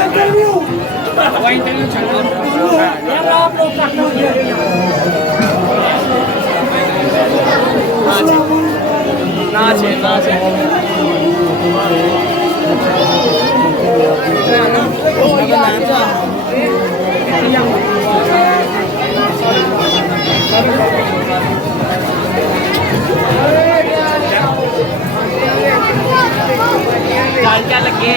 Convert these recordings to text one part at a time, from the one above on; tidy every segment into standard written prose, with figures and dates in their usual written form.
Interview चल रहा आप लोग नाच है चाल क्या लगे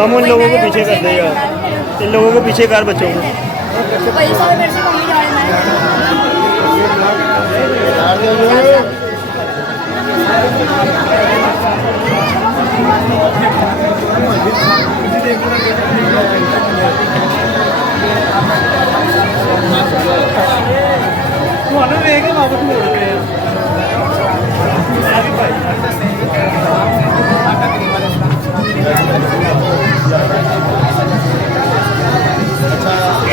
हम उन लोगों को पीछे कर देगा, इन लोगों को पीछे कर बच्चों को।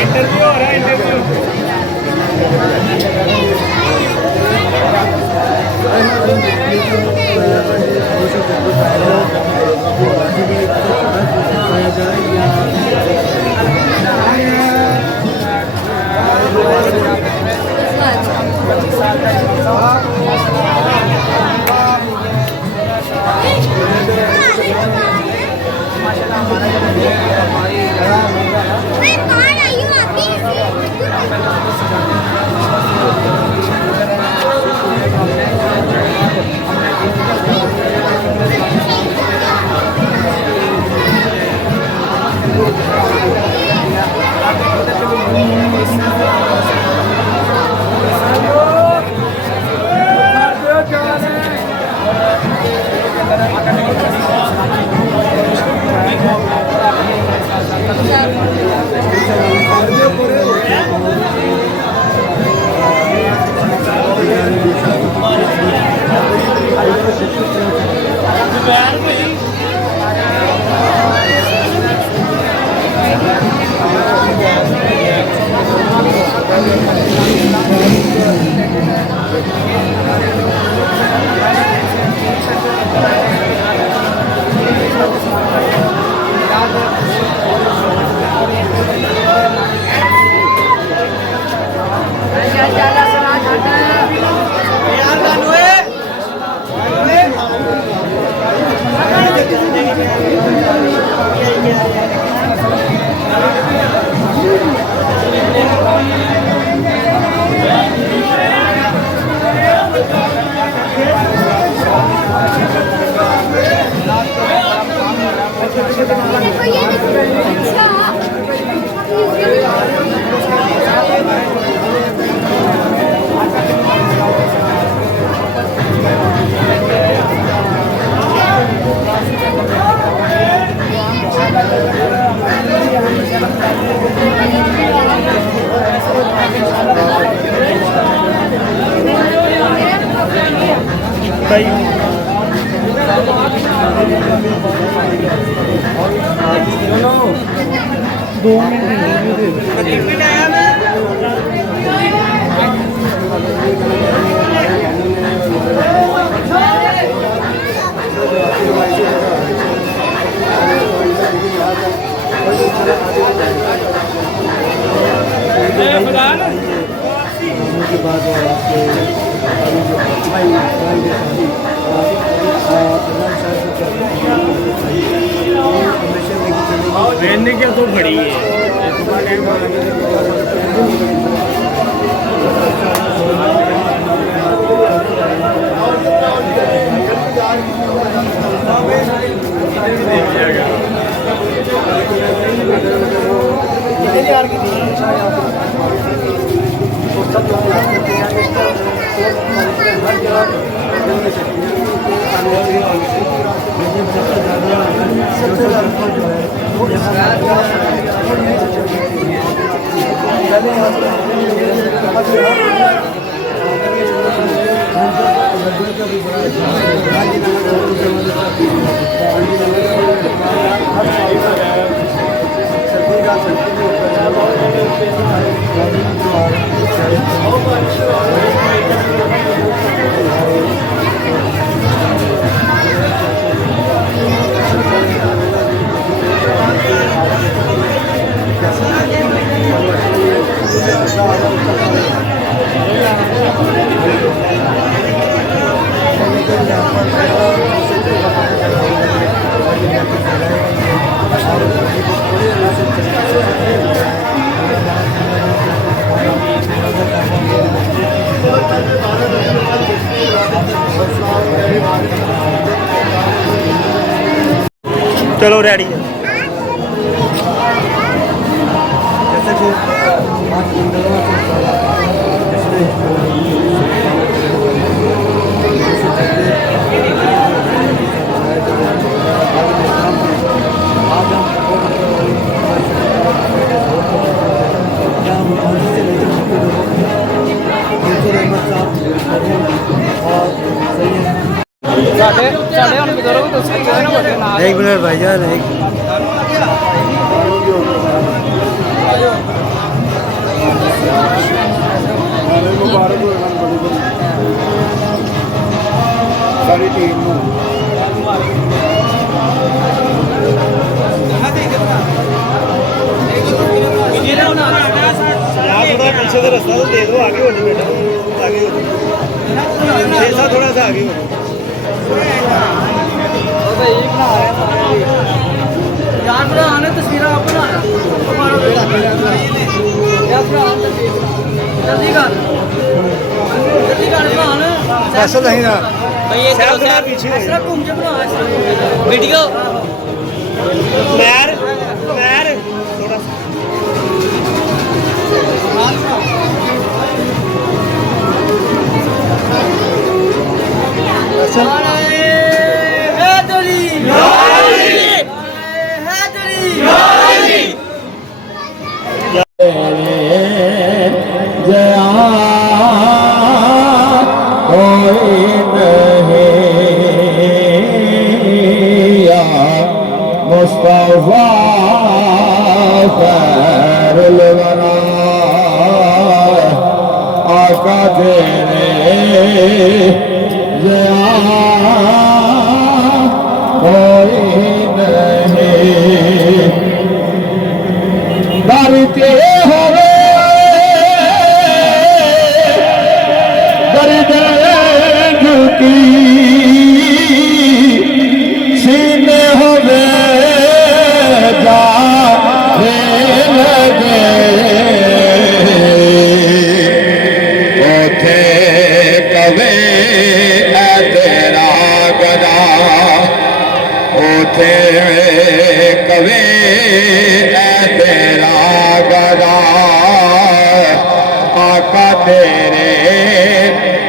इंटरव्यू हो रहा है इंटरव्यू भाई दो मिनट Thank you. फलान के बाद आपके अभी जो भाई हमेशा लेके चलेंगे। ट्रेन ने क्या तो खड़ी है सबसे ज़्यादा जो है चलो रेडी है जैसे कि आज इंदौर साढ़े हम बुजुर्ग दूसरे क्यों ना बोले ना एक मिनट भाईजान एक सारी टीम थोड़ा पीछे से रास्ता तो दे दो आगे हो जाओ बेटा आगे हो जाओ ऐसा थोड़ा सा आगे हो यार बड़ा आने तस्वीर आप बना यार बड़ा आने तस्वीर जल्दी कर बना ऐसा नहीं ना भाई ये सैर थोड़ा पीछे हो ऐसा घूम के बना वीडियो पैर पैर थोड़ा सा मुस्तफा खैरुल वरा आका तेरे जया कोई नहीं डरते हुए दर्द झुकी सीने हुए कवे तेरा गदा आका तेरे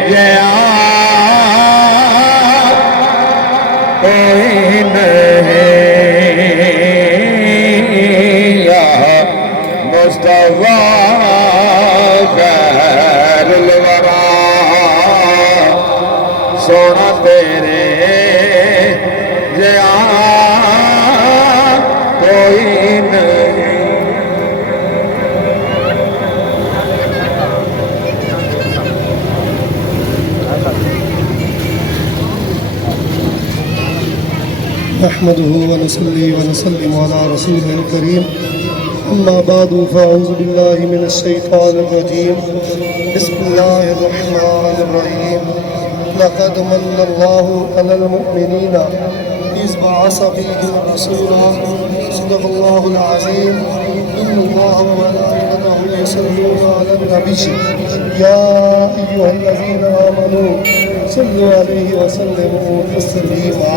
जया कोई नहीं मुस्तफा खैरुल वरा सोना तेरे जया कोई नहीं नहमदुहु व नसल्ली व नसल्लिमु अला रसूलिल करीम अम्मा बादु फ़अऊज़ु बिल्लाहि मिनश्शैतानिर्रजीम बिस्मिल्लाहिर्रहमानिर्रहीम लक़द मन्नल्लाहु अलल मुअमिनीना इज़ बअस फ़ीहिम रसूला सदक़ल्लाहुल अज़ीम इन्नल्लाह व मलाइकतहु युसल्लूना अलन नबी या अय्युहल्लज़ीना आमनू सल्लु अलैहि व सल्लिमू तस्लीमा।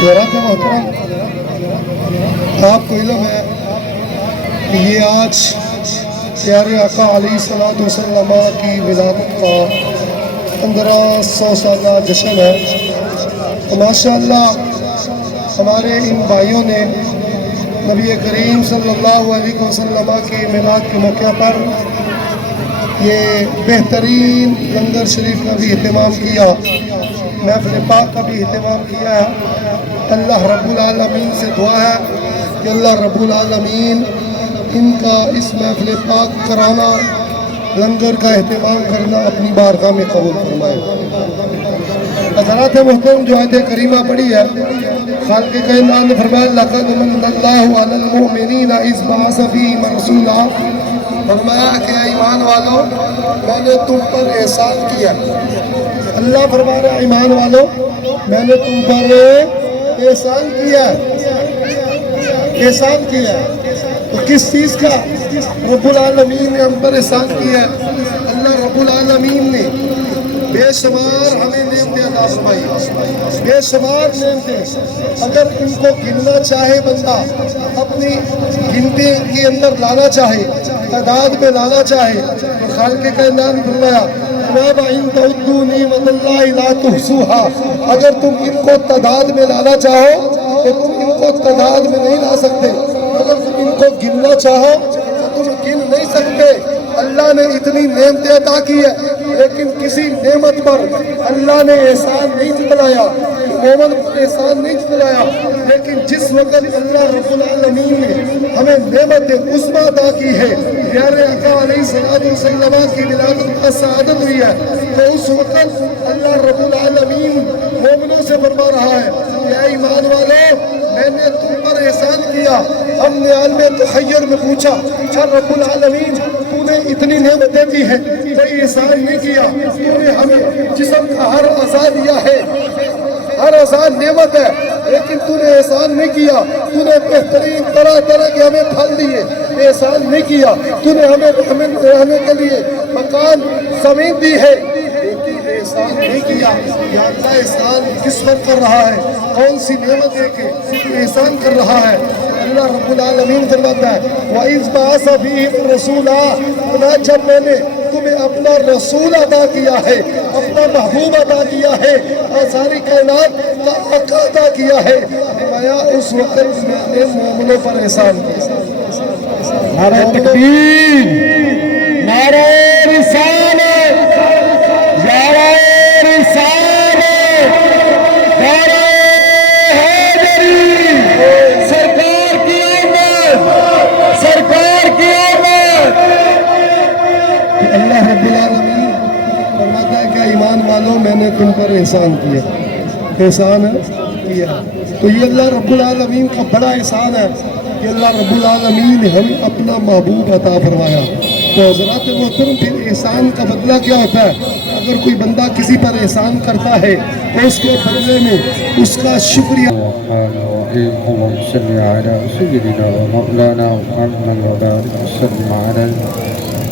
मोहतरम, आपको इल्म है कि ये आज प्यारे आका अलैहिस्सलातु वस्सलाम की विलादत का 1500 साला जश्न है। तो माशाअल्लाह हमारे इन भाइयों ने नबी करीम सल्लल्लाहु अलैहि वसल्लम की मिलाद के मौके पर ये बेहतरीन लंगर शरीफ का भी अहतमाम किया, महफ़िल पाक का भी अहतमाम किया है। अल्लाह रब्बुल आलमीन से दुआ है कि अल्लाह रब्बुल आलमीन इनका इस महफ़िल पाक कराना, लंगर का अहतमाम करना अपनी बारगाह में कबूल फरमाए। हज़रात मोहतरम, जो आयत करीमा पढ़ी है, खालिक़ कायनात ने फरमाया लक़द मन्नल्लाहु अलल मुअमिनीना इज़ बअस फ़ीहिम रसूला। फरमाया कि ईमान वालों, मैंने तुम पर एहसान किया। अल्लाह फरमा रहा है ईमान वालों, मैंने तुम पर एहसान किया। एहसान किया तो किस चीज़ का? रब्बुल आलमीन ने हम पर एहसान किया। अल्लाह रब्बुल आलमीन ने बेशुमार हमें नेमतें अता फरमाई, बेशुमार नेमतें। अगर इनको गिनना चाहे बंदा, अपनी गिनती के अंदर लाना चाहे, तादाद में लाना चाहे, तो खालिक़ कायनात ने फरमाया अगर तुम इनको तादाद में लाना चाहो तो तुम इनको तादाद में नहीं ला सकते। अगर तुम इनको गिनना चाहो तो तुम गिन नहीं सकते। अल्लाह ने इतनी नेमतें अता की है, लेकिन किसी नेमत पर अल्लाह ने एहसान नहीं जताया, मोमन पर एहसान नहीं जताया। लेकिन जिस वक्त अल्लाह रब्बुल आलमीन ने हमें नेमत उस्मा अता की है, प्यारे आका अलैहिस्सलातु वस्सलाम की विलादत का सआदत हुई है, तो उस वक्त अल्लाह रब्बुल आलमीन मोमिनों से फरमा रहा है या ईमान वालों, मैंने तुम पर एहसान किया। हमने आलम तखय्युर में पूछा, अच्छा रब्बुल आलमीन तूने इतनी नेमतें दी है, कोई एहसान नहीं किया? तूने हमें जिस्म का हर अज़ा दिया है, हर अज़ा नेमत है, लेकिन तूने एहसान नहीं किया। तूने बेहतरीन तरह तरह के हमें फल दिए, एहसान नहीं किया। तूने हमें रहने के लिए मकान ज़मीन दी है, एहसान नहीं किया। या अल्लाह एहसान किस पर कर रहा है? कौन सी नेमत है कि एहसान कर रहा है? अल्लाह रब्बुल आलमीन फरमाता है वइज़ बअस फ़ीहिम रसूला, जब मैंने तुम्हें अपना रसूल अता किया है, अपना महबूब अता किया है, और सारी कायनात का आका अता किया है, फरमाया उस वक्त मैंने मोमिनों पर एहसान किया। नारे तकबीर, नारे रिसालत, नारे रिसालत, नारे हैदरी, सरकार की आमद, सरकार की आमद। अल्लाह रब्बुल आलमीन फरमाता है कि ईमान वालों, मैंने तुम पर एहसान किया, एहसान किया। तो ये अल्लाह रब्बुल आलमीन का बड़ा एहसान है कि अल्लाह रब्बुल आलमीन ने हमें अपना महबूब अता फरमाया। तो हज़रात मोहतरम, फिर एहसान का बदला क्या होता है? अगर कोई बंदा किसी पर एहसान करता है तो उसके बदले में उसका शुक्रिया।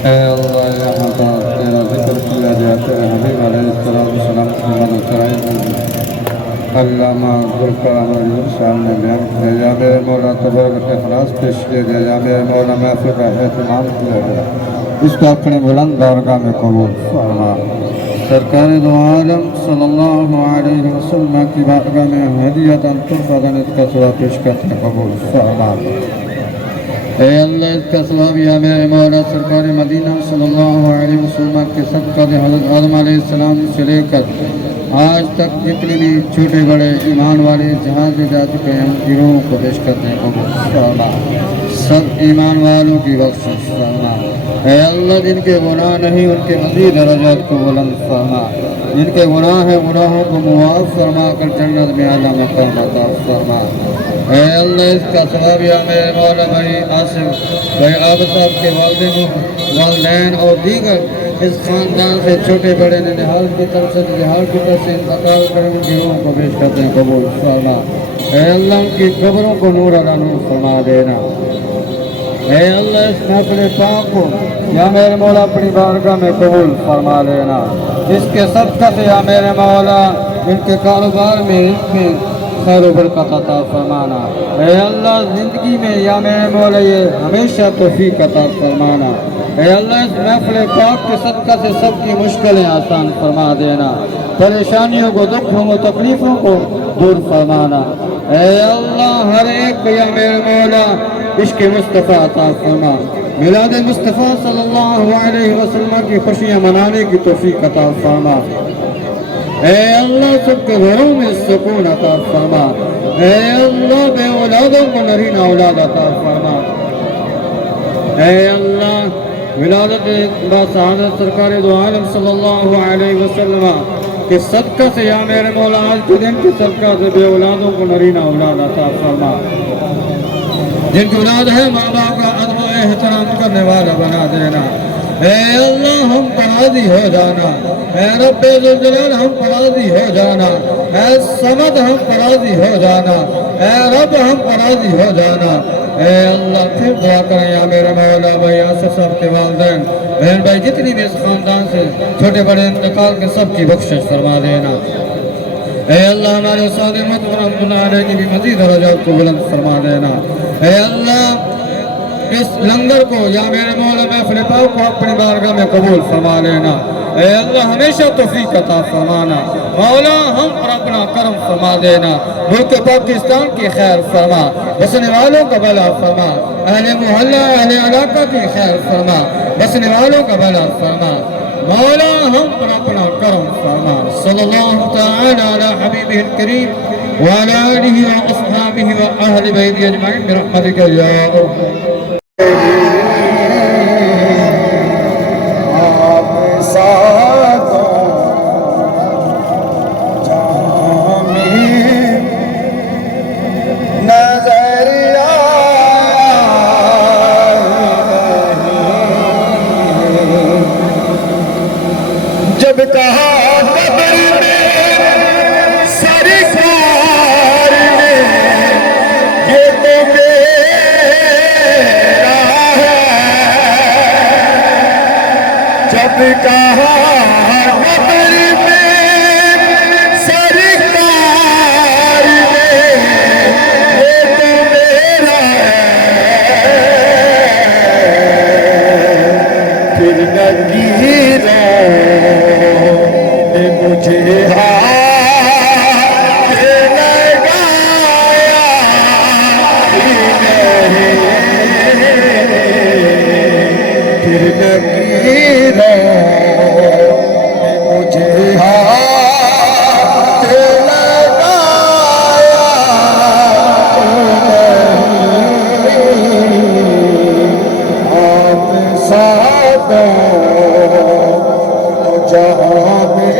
ऐ अल्लाह, यहाँ का तेरा जिक्र किया जाता है, हबीब अलैहिस्सलाम मोहम्मद अल्लामा गुलकलाम सामने बयान किया जा, मेरे मौला तबारक के खलास पेश किया गया जा, मेरे मौला महफिल का एहतमाम किया गया, इसको अपने बुलंद बारगाह में कबूल फरमा। सरकार दो आलम सल्लल्लाहु अलैहि वसल्लम की बारगाह में हदियतन तुर्फतन इसका सवाब पेश करते हैं, कबूल फरमा। ऐ अल्लाह, इसका सवाब या मेरे मौला सरकार मदीना सल्लल्लाहु अलैहि वसल्लम के सदक़े हज़रत आदम अलैहिस्सलाम से लेकर आज तक जितने भी छोटे बड़े ईमान वाले जहाँ से जा चुके हैं, उनकी रूह को पेश करते हैं, कबूल फरमा। सब ईमान वालों की बख्शिश फरमा। ऐ अल्लाह, जिनके गुनाह नहीं उनके मज़ीद दर्जात को बुलंद फरमा। जिनके गुनाह है गुनाहों को मुआफ़ फरमा कर जन्नत में आला मकाम अता फरमा। ऐ अल्लाह इसका सवाब या मेरे मौला भाई आसिम भाई आब साहब के वालिदैन और दीगर इस ख़ानदान से छोटे बड़े ने निहाल की तरफ से निहाल की तरफ से इंतकाल करने के लोगों को पेश करते हैं कबूल फरमा। ऐ अल्लाह उनकी कब्रों को नूर अला नूर फरमा देना। ऐ अल्लाह इस महफिल पाक को या मेरे मौला अपनी बारगाह में कबूल फरमा लेना। इसके सदक़े से या मेरे मौला इनके कारोबार में इसमें खैर व बरकत अता फरमाना। ऐ अल्लाह ज़िंदगी में या मेरे मौला ये हमेशा तौफीक अता फरमाना। ऐ अल्लाह इस महफिल पाक के सदक़े से सबकी मुश्किलें आसान फरमा देना, परेशानियों को दुखों को तकलीफ़ों को दूर फरमाना। ऐ अल्लाह हर एक को या मेरे मौला इश्क़ मुस्तफ़ा अता फरमा, मिलाद मुस्तफ़ा सल्लल्लाहु अलैहि वसल्लम की खुशियाँ मनाने की तौफीक अता फरमा। ऐ अल्लाह सबके घरों में सुकून अता फरमा। ऐ अल्लाह बे औलादों को नरीना औलाद अता फरमा। ऐ अल्लाह विलादत बासआदत सरकार दो आलम सल्लल्लाहु अलैहि वसल्लम के सदक़े से या मेरे मौला आज के दिन के सदक़े से बे औलादों को नरीना औलाद अता फरमा। जिनकी औलाद है माँ बाप का अदब व एहतराम करने वाला बना देना। ऐ अल्लाह हम पर राज़ी हो जाना। ऐ रब्बे ज़ुल जलाल हम पर राज़ी हो जाना। ऐ समद हम पर राज़ी हो जाना। ऐ रब हम पर राज़ी हो जाना। ऐ अल्लाह फिर दुआ करें या मेरे मौला भाई आसिफ साहब के वालिदैन बहन भाई जितनी भी इस ख़ानदान से छोटे बड़े इंतकाल के सब की बख्शिश फरमा देना। ऐ अल्लाह हमारे उस्ताद रहमतुल्लाह की भी मज़ीद दर्जात को बुलंद फरमा देना। ऐ अल्लाह इस लंगर को या मेरे मौला महफिल पाक को अपनी बारगाह में कबूल फरमा लेना। ऐ अल्लाह हमेशा तौफीक अता फरमाना। मौला हम पर अपना करम फरमा देना। मुल्क पाकिस्तान की खैर फरमा, बसने वालों का भला फरमा, अहले मोहल्ला अहले इलाका की खैर फरमा, बसने वालों का भला फरमा। मौला हम पर अपना करम फरमा। सल्लल्लाहु तआला अला हबीबिहिल करीम व अला आलिहि व अस्हाबिहि व अहलि बैतिहि अजमईन बिरहमतिका या अरहम। जब कहा कब्र में सरकार ने ये तो मेरा है, जब कहा कब्र में सरकार ने ये तो मेरा है, फिर नगीरा मुझे हाथ लगाया फिर नगीरा मुझे हाथ लगाया आप साथ जहाँ में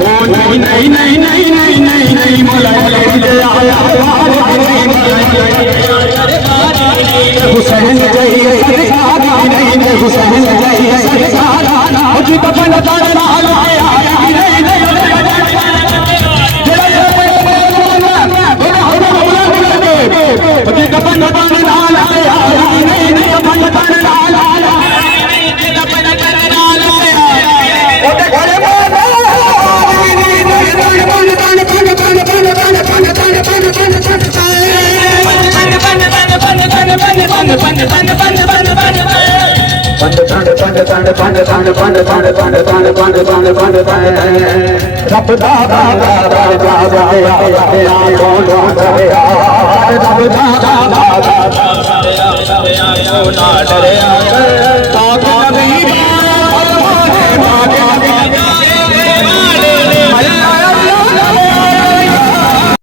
मोला नहीं नहीं नहीं नहीं नहीं नहीं मौला हुसैन चाहिए सरकार नहीं नहीं हुसैन चाहिए सरकार मुझे तो बनता